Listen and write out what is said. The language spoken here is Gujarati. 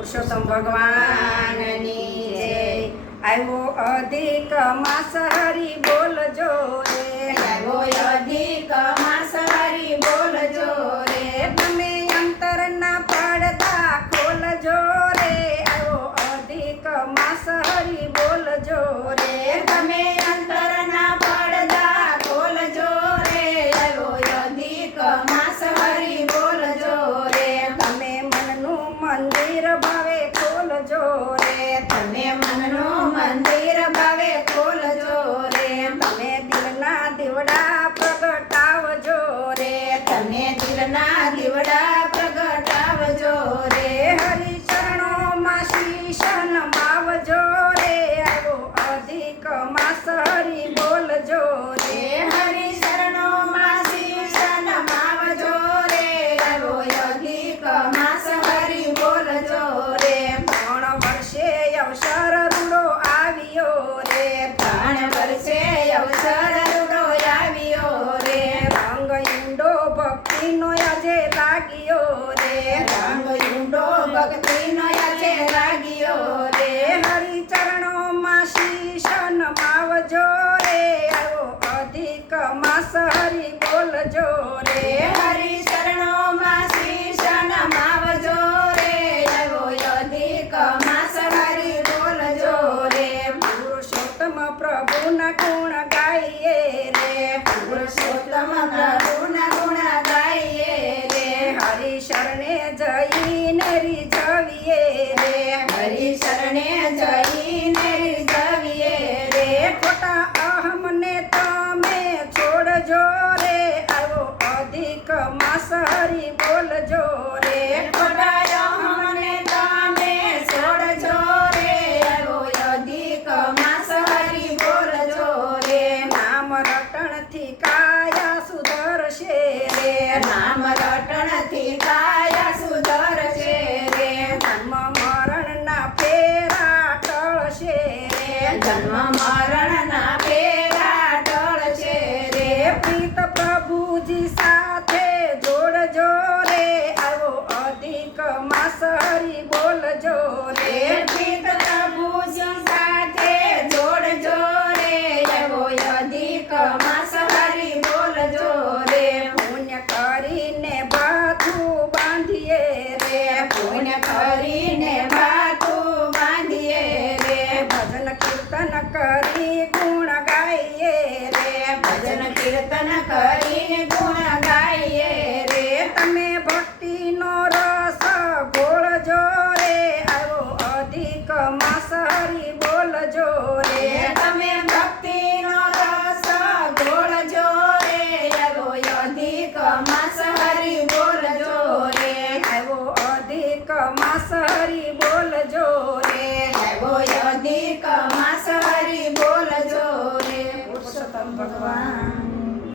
પુરુષોત્તમ ભગવાનની જય। આવ્યો અધિક માસ હરી બોલજો રે, આવ્યો અધિક માસ હરી બોલજો રે, તમે અંતરના પડદા ખોલજો રે, આવ્યો અધિક માસ હરી બોલજો રે, તમે અંતરના પડદા ખોલજો રે, આવ્યો અધિક માસ હરી બોલજો રે, તમે મનનું મંદિર ભાવે ખોલજો રે, તમે મનનું મંદિર ભાવે ખોલજો રે, તમે દિલના દીવડા પ્રગટાવજો રે, તમે દિલના દીવડા પ્રગટાવજો રે, હરિ ચરણોમાં શીશ નમાવજો રે, આવ્યો અધિક માસ હરિ બોલજો રે, હરિ શરણોમાં શીશ નમાવજો રે, આવ્યો અધિક માસ હરિ બોલજો રે, 3 વર્ષે અવસર રૂડો આવ્યો રે, 3 વર્ષે અવસર રૂડો આવ્યો રે, રંગ ઈંડો ભક્તિનો આજે લાગ્યો રે, રંગ ઊંડો ભક્તિનો આજે લાગ્યો રે, હરિ ચરણોમાં શીશ નમાવજો રે, આવ્યો અધિક માસ હરિ બોલજો રે, હરિ શરણોમાં શીશ નમાવજો રે, આવ્યો અધિક માસ હરિ બોલજો રે, પુરુષોત્તમ પ્રભુના ગુણ ગાઈએ રે, પુરુષોત્તમ પ્રભુના ગુણ ગાઈએ રે, હરિ શરણે જઈને રીઝવીએ રે, હરિ શરણે જઈને રીઝવીએ રે, ખોટા અહમને તમે છોડજો રે, આવ્યો અધિક માસ હરિ બોલજો રે, ખોટા અહમને તમે છોડજો રે, આવ્યો અધિક માસ હરિ બોલજો રે, નામ રટણથી કાયા સુધરશે રે, નામ રટણથી કાયા સુધરશે રે, જન્મ મરણના ફેરા ટળશે રે, જન્મ મરણના ફેરા ટળશે રે, પ્રીત પ્રભુજી સાથે જોડજો રે, આવ્યો અધિક માસ હરિ બોલજો રે, પ્રીત પ્રભુજી સાથે જોડજો રે, આવ્યો અધિક માસ હરિ બોલજો રે, પુણ્ય કરીને બાથું બાંધીએ રે, પુણ્ય કરીને બાથું બાંધીએ રે, ભજન કીર્તન કરી ગુણ ગાઈએ રે, ભજન કીર્તન કરીને ગુણ ગાઈએ રે, તમે ભક્તિનો રસ ઘોળજો રે, આવ્યો અધિક માસ હરિ બોલજો રે, તમે ભક્તિનો રસ ઘોળજો રે, આવ્યો અધિક માસ હરિ બોલજો રે, આવ્યો અધિક માસ હરિ બોલજો રે, આવ્યો અધિક માસ હરિ બોલજો રે, પુરુષોત્તમ ભગવાન